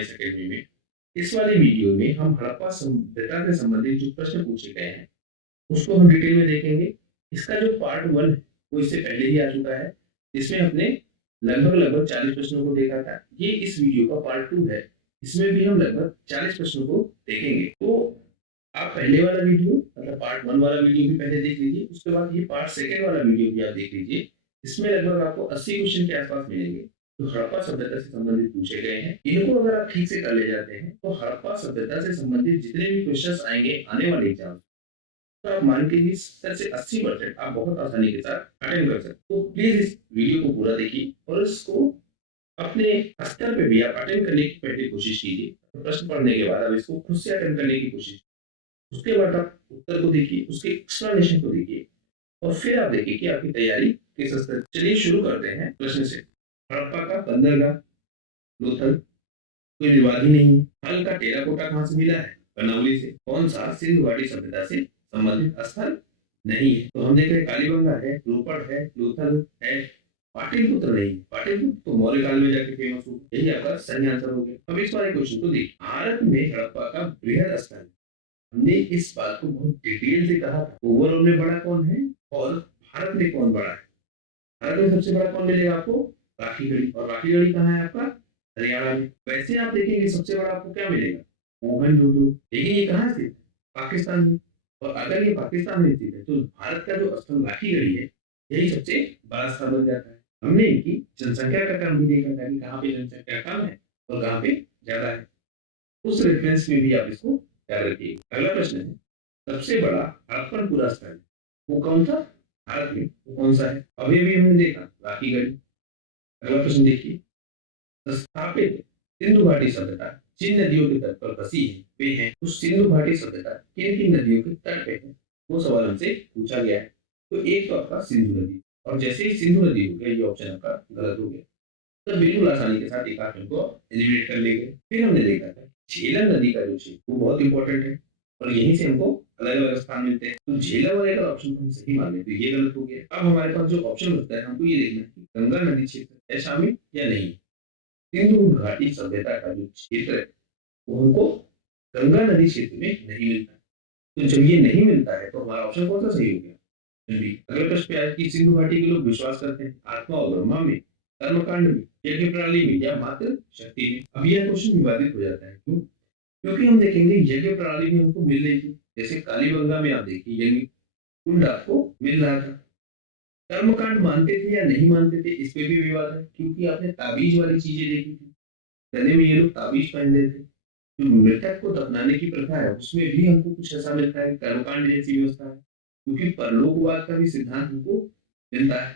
हमारी अकेडमी में। इस वाले वीडियो में हम हड़प्पा सभ्यता से संबंधित जो प्रश्न पूछे गए हैं उसको हम डिटेल में देखेंगे। इसका जो पार्ट 1 है वो इससे पहले ही आ चुका है। इसमें हमने लगभग 40 प्रश्नों को देखा था। ये इस वीडियो का पार्ट 2 है। इसमें भी हम लगभग 40 प्रश्नों को देखेंगे। तो आप पहले वाला वीडियो मतलब पार्ट 1 वाला वीडियो भी पहले देख लीजिए। उसके बाद ये पार्ट 2 वाला वीडियो भी आप देख लीजिए। इसमें लगभग आपको 80 क्वेश्चन के आसपास मिलेंगे जो हड़प्पा सभ्यता से संबंधित पूछे गए हैं। इनको अगर आप ठीक से कर ले जाते हैं तो हड़प्पा सभ्यता से संबंधित जितने भी क्वेश्चंस आएंगे आने वाले एग्जाम, तो आप मान के चलिए 70 से 80% आप बहुत आसानी के साथ अटेंड कर सकते हैं। तो प्लीज इस वीडियो को पूरा देखिए और इसको अपने स्तर पे भी आप अटेंड करने की पहले कोशिश कीजिए। तो प्रश्न पढ़ने के बाद आप इसको खुद से अटेंड करने की कोशिश, उसके बाद आप उत्तर को देखिए, उसके एक्सप्लेनेशन को देखिए और फिर आप देखिए कि आपकी तैयारी किस स्तर। चलिए शुरू करते हैं प्रश्न से। हड़प्पा का बंदरगाह लोथल कोई विवाद ही नहीं है। हाल का टेराकोटा कहाँ से मिला है? बनौली से। कौन सा सिंधु घाटी सभ्यता से संबंधित स्थल नहीं है? तो हम देख रहे हैं कालीबंगा है, रोपड़ है, लोथल है, पाटलिपुत्र नहीं है। पाटलिपुत्र तो मौर्य काल में जाके फेमस हुआ। यही आपका सही आंसर हो गया। अब इस वाले क्वेश्चन को देखिए। भारत में हड़प्पा का बृहद स्थल, हमने इस बात को बहुत डिटेल से कहा था। ओवरऑल में बड़ा कौन है और भारत में कौन बड़ा है? भारत में सबसे बड़ा कौन मिलेगा आपको? राखीगढ़ी। और राखीगढ़ी कहाँ है आपका? हरियाणा में। वैसे आप देखेंगे सबसे बड़ा आपको क्या मिलेगा? मोहनजोदड़ो। लेकिन ये कहाँ स्थित है? पाकिस्तान में। और अगर ये पाकिस्तान में स्थित है तो भारत का जो स्थल राखीगढ़ी है यही सबसे बड़ा स्थल बन जाता है। हमने इनकी जनसंख्या का क्रम भी देखा था कि कहाँ पे जनसंख्या कम है और कहाँ पे ज्यादा है। उस रेफरेंस में भी आप इसको याद रखिए। अगला प्रश्न है, सबसे बड़ा हड़प्पनपुरा स्थल वो कौन सा भारत में, वो कौन सा है? अभी भी हमने देखा राखीगढ़ी। अगला प्रश्न देखिए, स्थापित सिंधु घाटी सभ्यता जिन नदियों के तट पर बसी है वे हैं। उस सिंधु घाटी सभ्यता किन किन नदियों के तट पे है? वो सवाल हमसे पूछा गया है। तो एक तो आपका सिंधु नदी, और जैसे ही सिंधु नदी हो गया ये ऑप्शन आपका गलत हो गया। तो बिल्कुल आसानी के साथ एक ऑप्शन को एलिमिनेट कर लेंगे। फिर हमने देखा था झेलम नदी का जो क्षेत्र वो बहुत इंपॉर्टेंट है और यहीं से हमको अलग अलग स्थान मिलते हैं। तो झेलम वाले का ऑप्शन को हम सही मान लें तो ये गलत हो गया। अब हमारे पास जो ऑप्शन होता है हमको ये देखना है कि गंगा नदी क्षेत्र है शामिल या नहीं। सिंधु घाटी सभ्यता का जो क्षेत्र है वो हमको गंगा नदी क्षेत्र में नहीं मिलता। तो जब ये नहीं मिलता है तो हमारा ऑप्शन कौन सा सही हो गया? अगले प्रश्न पे आए कि सिंधु घाटी के लोग विश्वास करते हैं आत्मा और ब्रह्मा में, कर्मकांड में, यज्ञ प्रणाली में या मात्र शक्ति में। अब यह क्वेश्चन विवादित हो जाता है। क्यों? क्योंकि हम देखेंगे यज्ञ प्रणाली में हमको मिल रही थी। जैसे कालीबंगा में आप देखिए यज्ञ कुंड आपको मिल रहा था। कर्मकांड मानते थे या नहीं मानते थे इस पे भी विवाद है, क्योंकि आपने ताबीज वाली चीजें देखी थी। गले में ये लोग ताबीज पहनते थे। जो मृतक को दफनाने की प्रथा है उसमें भी हमको कुछ ऐसा मिलता है, कर्मकांड जैसी व्यवस्था है, क्योंकि परलोकवाद का भी सिद्धांत हमको मिलता है।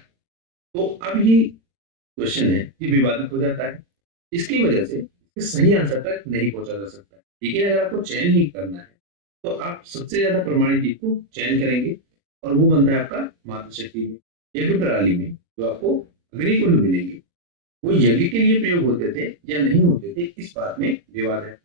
तो अब ये क्वेश्चन है ये विवादित हो जाता है। इसकी वजह से इस सही आंसर तक नहीं पहुंचा जा सकता है। लेकिन अगर आपको चयन ही करना है तो आप सबसे ज्यादा प्रमाणित चीज को चयन करेंगे और वो बनता है आपका मातृशक्ति में। यज्ञ प्रणाली में जो आपको अग्निकुंड मिलेंगे वो यज्ञ के लिए प्रयोग होते थे या नहीं होते थे इस बात में विवाद है।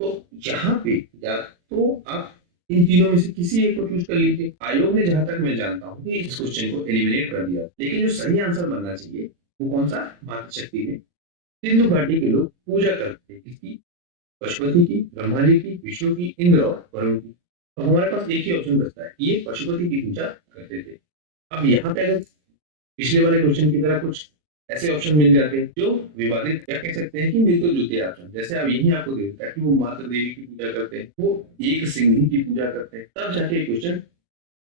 तो यहाँ पे या तो आप इन तीनों में से किसी एक को चूज कर लीजिए। आयोग ने जहां तक मैं जानता हूँ कि इस क्वेश्चन को एलिमिनेट कर दिया, लेकिन जो सही आंसर बनना चाहिए वो कौन सा? मातृशक्ति में। सिंधु घाटी के लोग पूजा करते थे किसकी? पशुपति की, ब्रह्मा जी की, विष्णु की, इंद्र और वरुण की। तो हमारे पास एक ही ऑप्शन बचता है कि ये पशुपति की पूजा करते थे। अब यहाँ पे अगर पिछले वाले क्वेश्चन की तरह कुछ ऐसे ऑप्शन मिल जाते हैं जो विवादित या कह सकते हैं कि मिलते जुलते ऑप्शन, जैसे अब यही आपको देखता है कि वो माता देवी की पूजा करते हैं, वो एक सिंही की पूजा करते हैं, तब जाके क्वेश्चन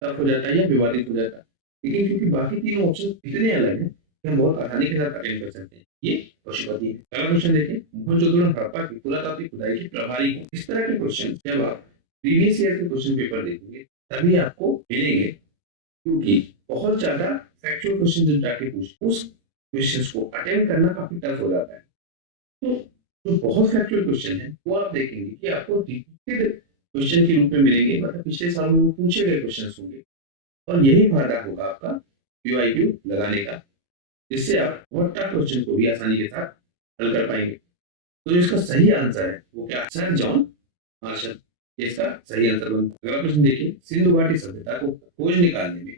तब हो जाता है या विवादित हो जाता है। लेकिन क्योंकि बाकी तीनों ऑप्शन इतने अलग हैं कि हम बहुत आसानी के साथ अटेंड कर सकते हैं। ये पशुपति है। अगला क्वेश्चन देखिए, मोहनजोदड़ो हड़प्पा की पुरातात्विक खुदाई की प्रभारी कौन? इस तरह के क्वेश्चन जब आप प्रीवियस ईयर के क्वेश्चन पेपर देखेंगे तभी आपको मिलेंगे, क्योंकि बहुत ज्यादा फैक्चुअल क्वेश्चन जब जाके पूछ उस क्वेश्चंस को अटेंड करना काफी टफ हो जाता है। तो जो बहुत फैक्चुअल क्वेश्चन है वो आप देखेंगे कि आपको रिपीटेड क्वेश्चन के रूप में मिलेंगे, मतलब पिछले साल में वो पूछे गए क्वेश्चंस होंगे और यही फायदा होगा आपका पीवाईक्यू लगाने का, जिससे आप बहुत टफ क्वेश्चन को भी आसानी के साथ हल कर पाएंगे। तो इसका सही आंसर है वो क्या? Sir John Marshall. ये इसका सही आंसर बनता है। अगला प्रश्न देखिए, सिंधु घाटी सभ्यता को खोज निकालने में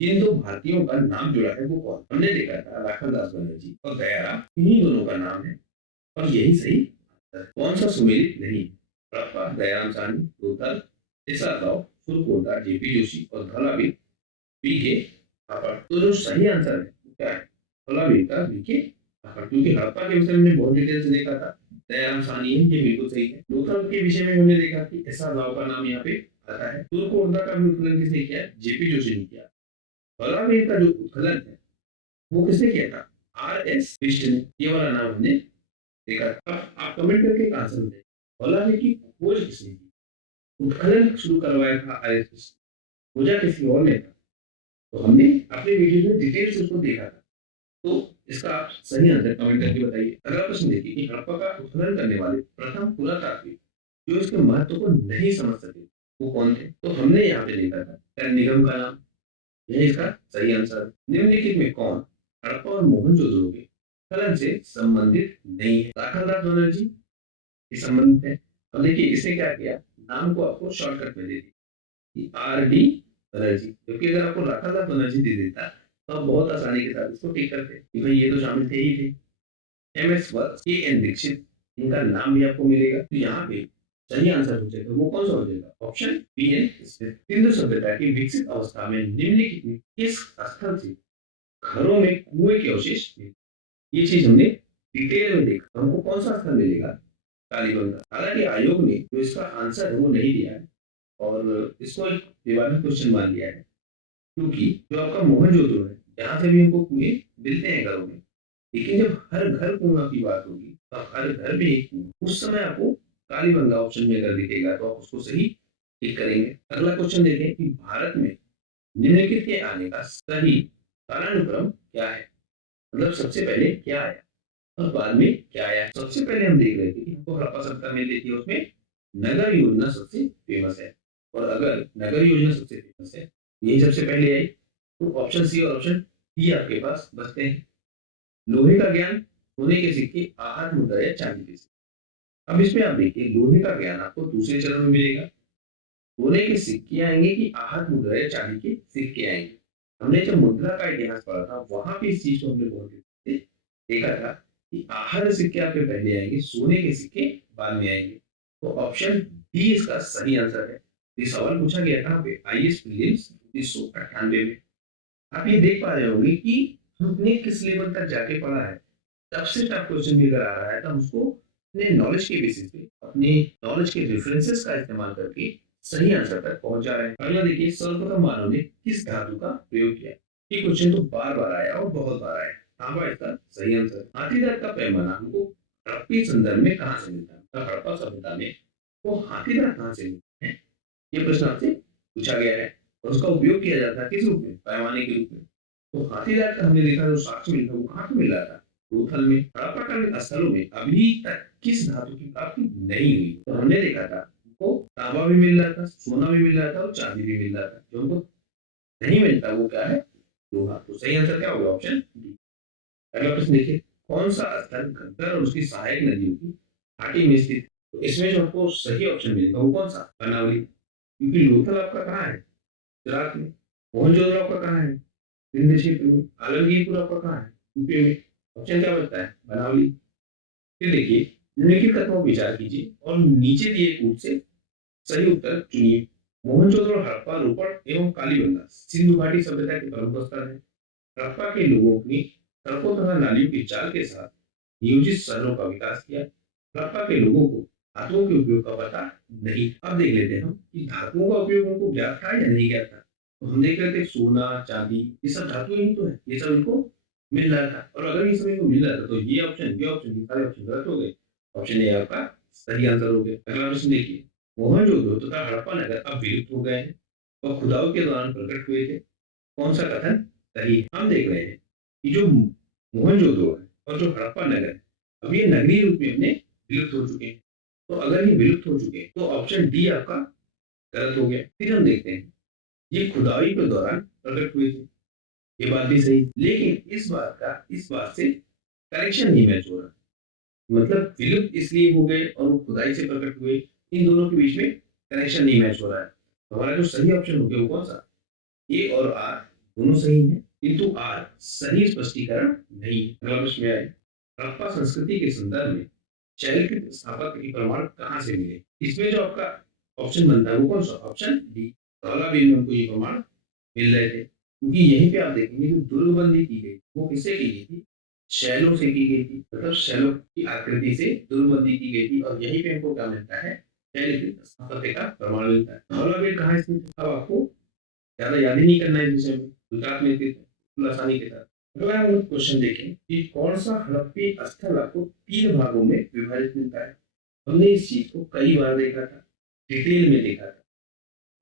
जिन दो भारतीयों का नाम जुड़ा है वो कौन? हमने देखा था लखनदास बनर्जी और दयाराम, इन्हीं दोनों का नाम है और यही सही कौन सा सुमेलित नहीं है? हड़प्पा, दयाराम साहनी, लोथल, एसआर राव, सुरकोटा, जेपी जोशी और धौलावीर बीके थापड़। तो जो सही आंसर है वो क्या है? धौलावीर का बीके थापड़, क्योंकि हड़प्पा के विषय में हमने बहुत डिटेल से देखा था। दयाराम साहनी है, ये बिल्कुल सही है। लोथल के विषय में हमने देखा कि एसआर राव का नाम यहाँ पे आता है। तुर्कोटा का भी उत्खनन किसने किया? जेपी जोशी ने किया। धौलावीर का जो उत्खनन है वो किसने किया था? आर एस बिष्ट ने। ये वाला नाम हमने देखा। अब आप कमेंट करके एक आंसर दें, धौलावीर की खोज किसने की? उत्खनन शुरू करवाया था आर एस बिष्ट, खोजा किसी और ने था। तो हमने अपने वीडियो में डिटेल से उसको देखा था। तो इसका आप सही आंसर कमेंट करके बताइए। अगला प्रश्न देखिए कि हड़प्पा का उत्खनन करने वाले प्रथम पुरातात्विक जो इसके महत्व को नहीं समझ सके वो कौन थे? तो हमने यहाँ पे देखा था निगम का नाम, यही इसका सही आंसर है। निम्नलिखित में कौन हड़प्पा और मोहनजोदड़ो के उत्खनन से संबंधित नहीं है? राखालदास बनर्जी ये संबंधित है। अब देखिए इसने क्या किया, नाम को आपको शॉर्टकट में दे दिया आर डी बनर्जी, क्योंकि अगर आपको राखालदास बनर्जी दे देता तो आप बहुत आसानी के साथ इसको टिक करते कि भाई ये तो शामिल थे ही थे। एम एस वर्थ, के एन दीक्षित, इनका नाम भी आपको मिलेगा। तो यहाँ पे सही आंसर हो जाएगा, वो कौन सा हो जाएगा? Option B N Smith. Sindhu सभ्यता की विकसित अवस्था में निम्नलिखित में किस स्थल से घरों में कुएं के अवशेष मिले? ये चीज हमने डिटेल में देखा। हमको कौन सा स्थल मिलेगा? कालीबंगा। हालांकि आयोग ने जो इसका आंसर है वो नहीं दिया है और इसको एक विवादित क्वेश्चन मान लिया है, क्योंकि जो आपका मोहनजोदड़ो है जहाँ से भी हमको कुएं मिलते हैं घरों में, लेकिन जब हर घर कुआं की बात होगी तो हर घर में एक कुआं, उस समय आपको कालीबंगा ऑप्शन में अगर दिखेगा तो आप उसको सही टिक करेंगे। अगला क्वेश्चन देखें कि भारत में निम्नलिखित के आने का सही कालानुक्रम क्या है? मतलब सबसे पहले क्या आया और बाद में क्या आया? सबसे पहले हम देख रहे थे कि हमको हड़प्पा सभ्यता मिल रही थी, उसमें नगर योजना सबसे फेमस है। और अगर नगर योजना सबसे फेमस है, यही सबसे पहले आई, तो ऑप्शन सी और ऑप्शन डी आपके पास बचते हैं। लोहे का ज्ञान, सोने के सिक्के, आहत मुद्रा या चांदी के सिक्के। अब इसमें आप देखिए लोहे का ज्ञान आपको दूसरे चरण में मिलेगा, सोने के सिक्के आएंगे कि आहत मुद्रा या चांदी के सिक्के आएंगे। हमने जब मुद्रा का इतिहास पढ़ा था वहां पे इस चीज को हमने बहुत देखा था कि आहत सिक्के आपके पहले आएंगे, सोने के सिक्के बाद में आएंगे। तो ऑप्शन डी इसका सही आंसर है। ये सवाल पूछा गया था आईएएस प्रीलिम्स 1998 में। आप ये देख पा रहे होंगे कि हमने किस लेवल तक जाके पढ़ा है। सबसे टफ क्वेश्चन भी अगर आ रहा है तो हम उसको अपने नॉलेज के बेसिस पे, अपने नॉलेज के रेफरेंसेस का इस्तेमाल करके सही आंसर तक पहुंच जा रहे हैं। अगला देखिए, सर्वप्रथम मानव ने किस धातु का प्रयोग किया? ये क्वेश्चन तो बार बार आया और बहुत बार आया। तांबा इसका सही आंसर। हाथी दांत का पैमाना हमको हड़प्पी संदर्भ में कहाँ से मिलता है? तो हड़प्पा सभ्यता में वो हाथी दांत कहाँ से मिलते हैं, ये प्रश्न आपसे पूछा गया है। और उसका उपयोग किया जाता है किस रूप में? पैमाने के रूप में। तो हाथी दांत का हमने देखा जो साक्ष्य मिलता है वो कहाँ पे मिल रहा था? लोथल में। हड़प्पा कालीन स्थलों में अभी तक किस धातु की प्राप्ति नहीं हुई? तो हमने देखा था वो तांबा भी मिल रहा था, सोना भी मिल रहा था और चांदी भी मिल रहा था। जो हमको नहीं मिलता वो क्या है? लोहा। तो सही आंसर क्या होगा? Option D. अगला प्रश्न देखिए, कौन सा स्थल घग्गर और उसकी सहायक नदियों की घाटी में स्थित है? तो इसमें जो हमको सही ऑप्शन मिलेगा वो कौन सा? बनावली। क्योंकि लोथल आपका कहाँ है? गुजरात में। मोहनजोदड़ो आपका कहाँ है? विंध्य क्षेत्र में। आलमगीरपुर आपका कहाँ है? यूपी में। ऑप्शन क्या बचता है? बनावली। फिर देखिए, निम्नलिखित तत्वों पर विचार कीजिए और नीचे दिए कूट से सही उत्तर चुनिए। मोहनजोदड़ो, हड़प्पा, रोपड़ एवं कालीबंगा सिंधु घाटी सभ्यता के प्रमुख स्थल है। हड़प्पा के लोगों ने सड़कों तथा नालियों की चाल के साथ नियोजित शहरों का विकास किया। हड़प्पा के लोगों को धातुओं के उपयोग का पता नहीं। अब देख लेते हैं हम कि धातुओं का उपयोग उनको ज्ञात था या नहीं ज्ञात था। तो हम देख रहे थे सोना, चांदी, ये सब धातुएं ही तो है, ये सब इनको मिल रहा था। और अगर ये सब इनको मिल रहा था तो ये ऑप्शन, ये सारे ऑप्शन गलत हो गए। ऑप्शन ए आपका सही आंसर हो गया। अगला प्रश्न देखिए, मोहनजोदड़ो तथा हड़प्पा नगर अब विलुप्त हो गए हैं और खुदाई के दौरान प्रकट हुए थे। कौन सा कथन सही है? हम देख रहे हैं कि जो मोहनजोदड़ो है और जो हड़प्पा नगर है अब ये नगरीय रूप में अपने विलुप्त हो चुके हैं। तो अगर ये विलुप्त हो चुके हैं तो ऑप्शन डी आपका गलत हो गया। फिर हम देखते हैं ये खुदाई के दौरान प्रकट हुए थे, ये बात भी सही, लेकिन इस बात से कनेक्शन नहीं मैच हो रहा। मतलब विलुप्त इसलिए हो गए और वो खुदाई से प्रकट हुए, इन दोनों के बीच में कनेक्शन नहीं मैच हो रहा है। तो हमारा जो सही ऑप्शन हो गया वो कौन सा? ए और आर दोनों सही है, किंतु आर सही स्पष्टीकरण नहीं है। अगला प्रश्न में आए, हड़प्पा संस्कृति के संदर्भ में शैलकृत स्थापत्य के प्रमाण कहाँ से मिले? इसमें जो आपका ऑप्शन बनता है वो कौन सा? ऑप्शन डी, धौलावीर में हमको ये प्रमाण मिल रहे थे, क्योंकि यहीं पे आप देखेंगे जो दुर्गबंदी की गई वो किससे की गई थी? शैलों से की गई थी, मतलब शैलों की आकृति से दुर्गबंदी की गई थी, और यहीं पे हमको क्या मिलता है? शैलकृत स्थापत्य का प्रमाण मिलता है। धौलावीर कहाँ स्थित है? अब आपको ज्यादा याद ही नहीं करना है इस विषय में, गुजरात में स्थित है, बिल्कुल आसानी के साथ। अगला हम लोग क्वेश्चन देखें कि कौन सा हड़प्पी स्थल आपको 3 भागों में विभाजित मिलता है? हमने इस चीज को कई बार देखा था, डिटेल में देखा था।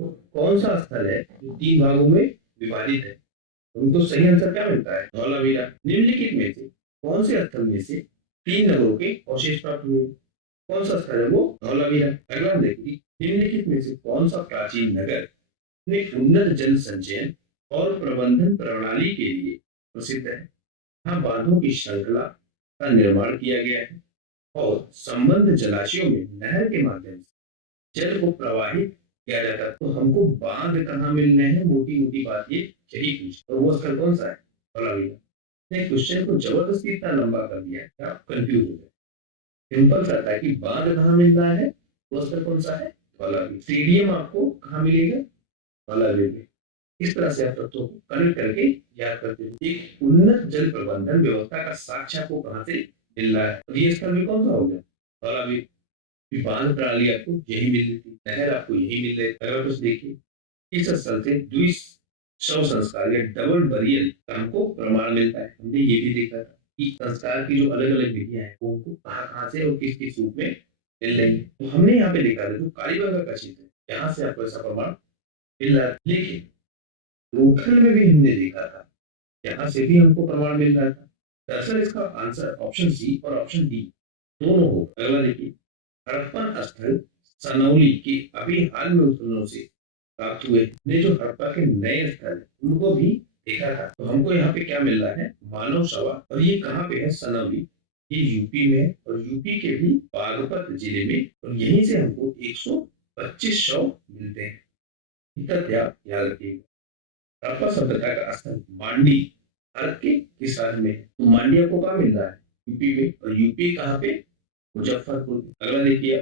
तो कौन सा स्थल है जो 3 भागों में विभाजित है? तो उनको सही आंसर क्या मिलता है? धौलावीरा। निम्नलिखित में से कौन से स्थल में से 3 नगरों के अवशेष प्राप्त हुए? कौन सा स्थल है वो? धौलावीरा। अगला हम देखिए, निम्नलिखित में से कौन सा प्राचीन नगर में उन्नत जल संचयन और प्रबंधन प्रणाली के लिए प्रसिद्ध है? यहाँ बांधों की श्रृंखला का निर्माण किया गया है और संबद्ध जलाशयों में नहर के माध्यम से जल को प्रवाहित किया जाता है। तो हमको बांध कहाँ मिल रहे हैं? मोटी मोटी बात ये यही पूछ, और वो स्थल कौन सा है? धौलावीरा। ने क्वेश्चन को जबरदस्ती इतना लंबा कर दिया कि आप कंफ्यूज हो गए। सिंपल सा था कि बांध कहाँ मिल रहा है, वो स्थल कौन सा है? धौलावीरा। स्टेडियम आपको कहाँ मिलेगा? धौलावीरा में। इस तरह से आप तत्वों को कनेक्ट करके याद करते हो। एक उन्नत जल प्रबंधन व्यवस्था का साक्ष्य आपको कहाँ से मिल रहा है? और ये स्थल भी कौन सा हो गया? धौलावीर। बांध प्रणाली आपको यही मिल रही थी, नहर आपको यही मिल रही। अगर कुछ देखिए, इस स्थल से द्वि शव संस्कार या डबल बरियल का हमको प्रमाण मिलता है। हमने ये भी देखा था कि संस्कार की जो अलग अलग विधियां हैं वो हमको कहाँ कहाँ से और किस किस रूप में मिल रही है। तो हमने यहाँ पे देखा था जो कालीबागा का क्षेत्र है, यहाँ से आपको ऐसा प्रमाण मिल रहा है। लेकिन लोथल में भी हमने देखा था, यहाँ से भी हमको प्रमाण मिल रहा था। दरअसल इसका आंसर ऑप्शन सी और ऑप्शन डी दोनों हो। अगला देखिए, हड़प्पन स्थल सनौली के अभी हाल में उत्खननों से प्राप्त हुए ने जो हड़प्पा के नए स्थल हैं, उनको भी देखा था। तो हमको यहाँ पे क्या मिल रहा है? मानव शवा। और ये कहाँ पे है? सनौली। ये यूपी में है, और यूपी के भी बागपत जिले में, और यहीं से हमको 125 शव मिलते हैं। इतना याद रखिएगा। हड़प्पा सभ्यता का स्थल मांडी भारत के किस राज्य में है? तो मांडी आपको कहाँ मिल रहा है? यूपी में। और यूपी कहाँ पे? मुजफ्फरपुर में। अगला देखिए,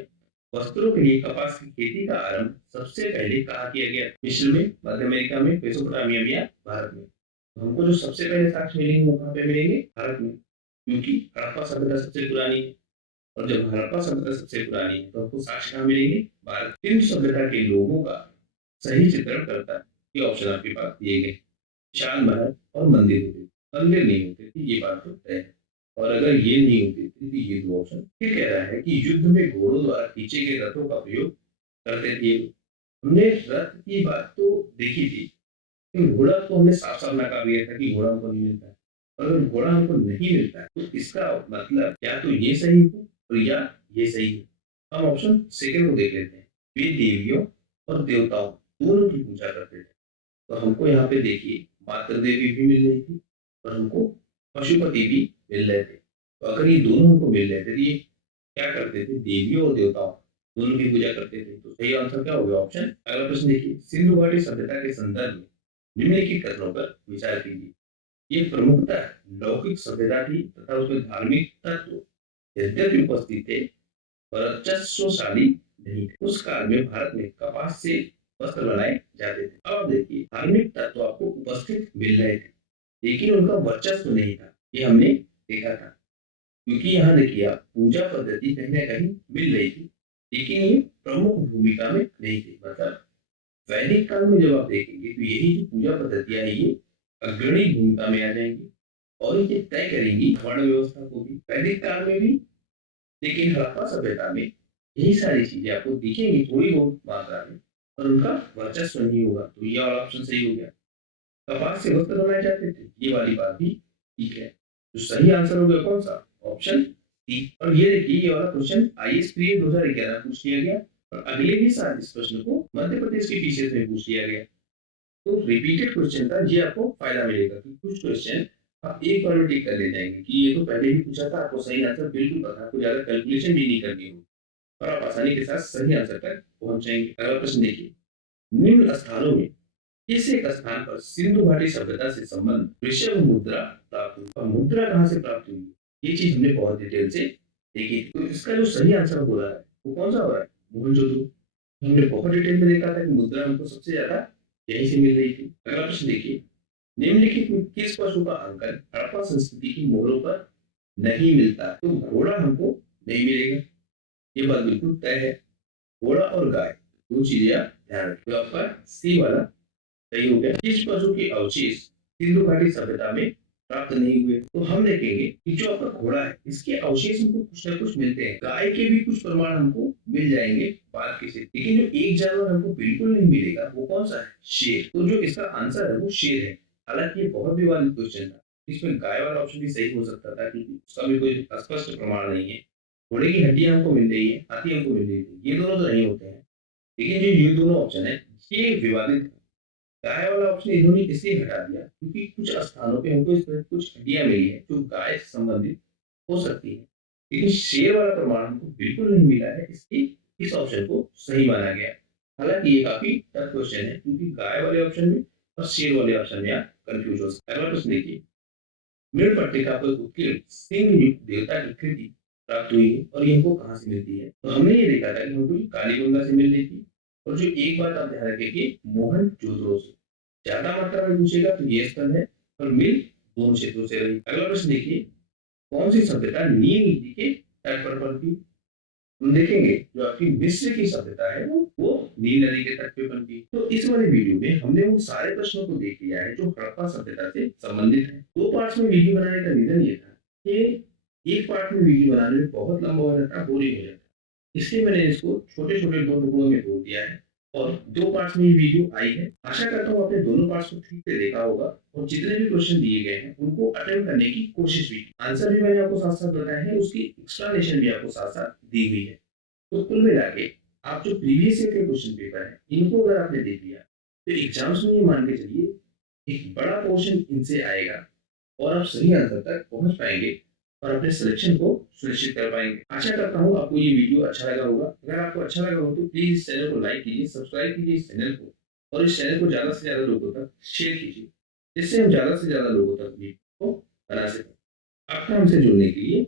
वस्त्रों के लिए कपास की खेती का आरंभ सबसे पहले कहाँ किया गया? मिस्र में, मध्य अमेरिका में, मेसोपोटामिया में, या भारत में? तो हमको जो सबसे पहले साक्ष्य मिलेंगे वो कहाँ पे मिलेंगे? भारत में, क्योंकि हड़प्पा सभ्यता सबसे पुरानी है। और जब हड़प्पा सभ्यता सबसे पुरानी है तो हमको साक्ष्य कहाँ मिलेंगे? भारत। सिंधु सभ्यता के लोगों का सही चित्रण करता है। ये ऑप्शन आपके पास दिए गए। विशाल महल और मंदिर होते थे, मंदिर नहीं होते थे, ये बात तो तय है। और अगर ये नहीं होते थे तो ये दो ऑप्शन। ये कह रहा है कि युद्ध में घोड़ों द्वारा खींचे गए रथों का प्रयोग करते थे। हमने रथ की बात तो देखी थी, लेकिन घोड़ा तो हमने साफ साफ नकार दिया था कि घोड़ा हमको नहीं मिलता है। और अगर घोड़ा हमको नहीं मिलता है तो इसका मतलब या तो ये सही हो और या ये सही हो। हम ऑप्शन सेकंड को देख लेते हैं। वे देवियों और देवताओं दोनों की पूजा करते थे। तो हमको यहाँ पे देखिए, मातृ देवी भी मिल रही थी और हमको पशुपति भी मिल रहे थे। तो अगर ये दोनों हमको मिल रहे थे तो ये क्या करते थे? देवियों और देवताओं दोनों की पूजा करते थे। तो सही आंसर क्या होगा? ऑप्शन। अगला प्रश्न देखिए, सिंधु घाटी सभ्यता के संदर्भ में निम्नलिखित कथनों पर विचार कीजिए। ये प्रमुखतः लौकिक सभ्यता थी तथा उसमें धार्मिक तत्व यद्यपि उपस्थित थे, वर्चस्वशाली नहीं थे। उस काल में भारत में कपास से वस्त्र बनाए जाते थे। अब देखिए, धार्मिक तत्व आपको उपस्थित मिल रहे थे, लेकिन उनका वर्चस्व नहीं था, ये हमने देखा था। क्योंकि यहाँ देखिए, आप पूजा पद्धति कहीं ना कहीं मिल रही थी, लेकिन ये प्रमुख भूमिका में नहीं थी। मतलब वैदिक काल में जब आप देखेंगे तो यही जो पूजा पद्धतियां है ये अग्रणी भूमिका में आ जाएंगी और ये तय करेंगी वर्ण व्यवस्था को भी वैदिक काल में भी। लेकिन हड़प्पा सभ्यता में यही सारी चीजें आपको दिखेंगी थोड़ी बहुत मात्रा में, और उनका वर्चस्व नहीं होगा। तो ये वाला ऑप्शन सही हो गया। कपास से वस्त्र बनाए जाते थे, ये वाली बात भी ठीक है। तो सही आंसर हो गया कौन सा? Option C. और ये देखिए, ये वाला क्वेश्चन आईएएस प्री 2011 पूछ लिया गया, और अगले ही साल इस प्रश्न को मध्य प्रदेश के टीसीएस में पूछ लिया गया। तो रिपीटेड क्वेश्चन का ये आपको फायदा मिलेगा, क्योंकि कुछ क्वेश्चन आप एक बार में टिक कर ले जाएंगे कि ये तो पहले भी पूछा था, आपको सही आंसर बिल्कुल पता है, आपको ज्यादा कैलकुलेशन भी नहीं करनी होगी और आप आसानी के साथ सही आंसर तक पहुंच जाएंगे। अगला प्रश्न देखिए, निम्न स्थानों में किस एक स्थान पर सिंधु घाटी सभ्यता से संबंध वृषभ मुद्रा प्राप्त हुई? और मुद्रा कहाँ से प्राप्त हुई? ये चीज हमने बहुत डिटेल से देखिए, तो इसका जो सही आंसर हो रहा है, वो कौन-सा हो रहा है? मोहनजोदड़ो। हमने बहुत डिटेल में देखा था कि मुद्रा हमको सबसे ज़्यादा यहीं से मिल रही थी। अगला प्रश्न देखिए, निम्नलिखित में किस पशु का अंकन हड़प्पा संस्कृति की मोहरों पर नहीं मिलता? तो घोड़ा हमको नहीं मिलेगा, ये बात बिल्कुल तय है। घोड़ा और गाय, 2 चीज़ें आप ध्यान रखें। तो आपका सी वाला सही हो गया। किस पशु के अवशेष सिंधु घाटी सभ्यता में प्राप्त नहीं हुए? तो हम देखेंगे कि जो आपका घोड़ा है, इसके अवशेष हमको कुछ ना कुछ मिलते हैं। गाय के भी कुछ प्रमाण हमको मिल जाएंगे बात की से, लेकिन जो एक जानवर हमको बिल्कुल नहीं मिलेगा, वो कौन सा है? शेर। तो जो इसका आंसर है वो शेर है। हालांकि ये बहुत विवादित क्वेश्चन था, इसमें गाय वाला ऑप्शन भी सही हो सकता था, क्योंकि उसका भी कोई स्पष्ट प्रमाण नहीं है। घोड़े की हड्डियां हमको मिल रही है, हाथी हमको मिल रही है, ये दोनों तो नहीं होते हैं। लेकिन जो ये दोनों ऑप्शन है, ये विवादित है। गाय वाला ऑप्शन इन्होंने इसलिए हटा दिया क्योंकि कुछ स्थानों पे हमको इस तरह कुछ हड्डियां मिली है जो गाय से संबंधित हो सकती है, लेकिन शेर वाला प्रमाण हमको बिल्कुल नहीं मिला है, इसलिए इस ऑप्शन को सही माना गया। हालांकि ये काफी टफ क्वेश्चन है, क्योंकि गाय वाले ऑप्शन में और शेर वाले ऑप्शन में आप कंफ्यूज हो सकते हैं। अगला प्रश्न देखिए, मृणपट्टिका पर उत्कीर्ण सिंह युक्त देवता की कृति प्राप्त हुई है और ये हमको कहाँ से मिलती है? तो हमने ये देखा था कि हमको ये कालीगंगा से मिल रही थी, और जो एक बात आप ध्यान रखें कि मोहनजोदड़ो से। ज्यादा मात्रा में पूछेगा तो ये स्थल है, और मिल दोनों क्षेत्रों से रही। अगला प्रश्न देखिए, कौन सी सभ्यता नील नदी के तट पर पनपी? हम देखेंगे जो आपकी मिस्र की सभ्यता है वो नील नदी के तट पे बनती है। तो इस वाले वीडियो में हमने उन सारे प्रश्नों को देख लिया है जो हड़प्पा सभ्यता से संबंधित है। 2 पार्ट्स में वीडियो बनाने का रीजन ये था कि एक पार्ट में वीडियो बनाने में बहुत लंबा हो जाता, बोरिंग हो जाता, इसलिए मैंने इसको छोटे-छोटे 2 टुकड़ों में तोड़ दिया है, और 2 पार्ट्स में ये वीडियो आई है। आशा करता हूँ आपने दोनों पार्ट्स को ठीक से देखा होगा, और जितने भी क्वेश्चन दिए गए हैं उनको अटेम्प्ट करने की कोशिश भी की। आंसर भी मैंने आपको साथ-साथ बताए हैं, उसकी एक्सप्लेनेशन भी आपको साथ-साथ दी हुई है। तो कुल मिला के आप जो प्रीवियस ईयर के क्वेश्चन पेपर है, इनको अगर आपने देख लिया, तो एग्जाम्स में ये मान के चलिए एक बड़ा पोर्शन इनसे आएगा, और आप सही आंसर तक पहुंच पाएंगे और अपने सिलेक्शन को सुनिश्चित कर पाएंगे। आशा करता हूँ आपको ये वीडियो अच्छा लगा होगा। अगर आपको अच्छा लगा हो तो प्लीज इस चैनल को लाइक कीजिए, सब्सक्राइब कीजिए इस चैनल को, और इस चैनल को ज्यादा से ज्यादा लोगों तक शेयर कीजिए, जिससे हम ज्यादा से ज्यादा लोगों तक वीडियो को बना सकें। आपका हमसे जुड़ने के लिए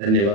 धन्यवाद।